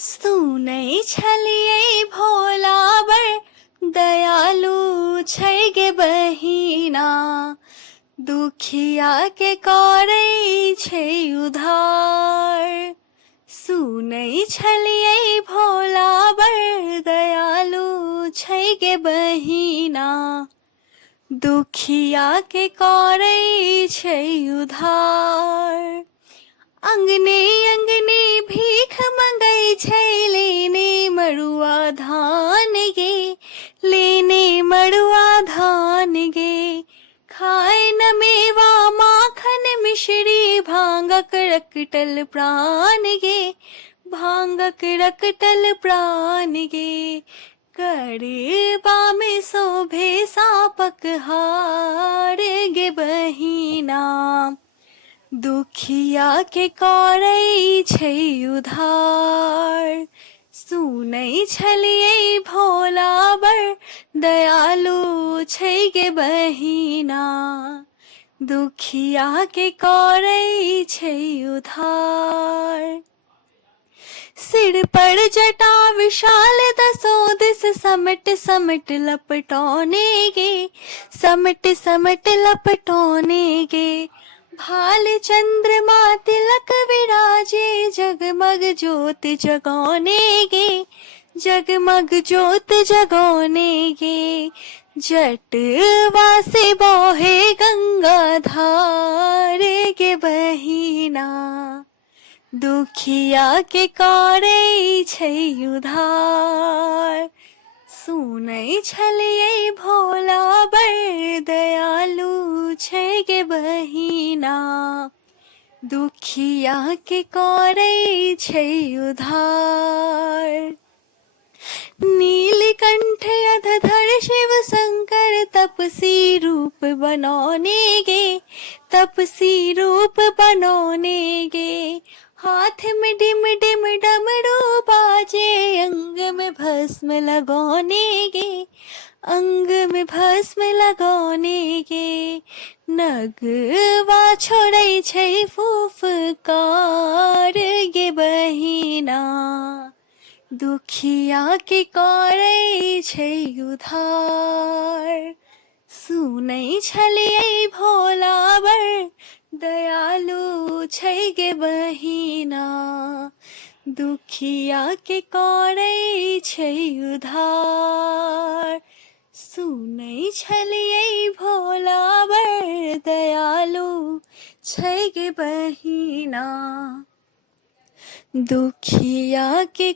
सुनै छलियै भोला बड़ दयालु छै गे बहिना, दुखिया के करै छै उधार। सुनै छलियै भोला बड़ दयालु छै गे बहिना, दुखिया के करै छै उधार। अंगने अंगने भीख मंगै छै, लेने मड़ुआ धान गे, लेने मड़ुआ धान गे। खाए न मेवा माखन मिश्री, भांगक रकटल प्राण गे, भांगक रकटल प्राण गे। करबा में शोभे सापक हार गे बहिना, दुखिया के करै छै उधार। सुनै छलियै भोला बड़ दयालु छै गे बहिना, दुखिया के करै छै उधार। सिर पर जटा विशाल दसो दिस, समट समट लपटौने गे, समट समट लपटौने गे। भाल चंद्रमा तिलक विराजे, जगमग ज्योत जगौने गे, जगमग ज्योत जगौने गे। जटवा से बहे गंगा धार गे बहिना, दुखिया के करै छै उधार। सुनै छलियै भोला बड़ दयालु छै गे बहिना, दुखिया के करै छै उधार। नीलकंठ अधधर शिव शंकर, तपसी रूप बनौने गे, तपसी रूप बनौने गे। हाथ में डिम डिम डमरू बाजे, अंग में भस्म लगौने गे, अंग में भस्म लगौने गे। नगवा छोड़ै छै फूफकार गे बहिना, दुखिया के करै छै उधार। सुनै छलियै भोला बड़ दयालु छै गे बहिना, दुखिया के करै छै उधार। सुनै छलियै भोला बड़ दयालु छै गे बहिना, दुखिया के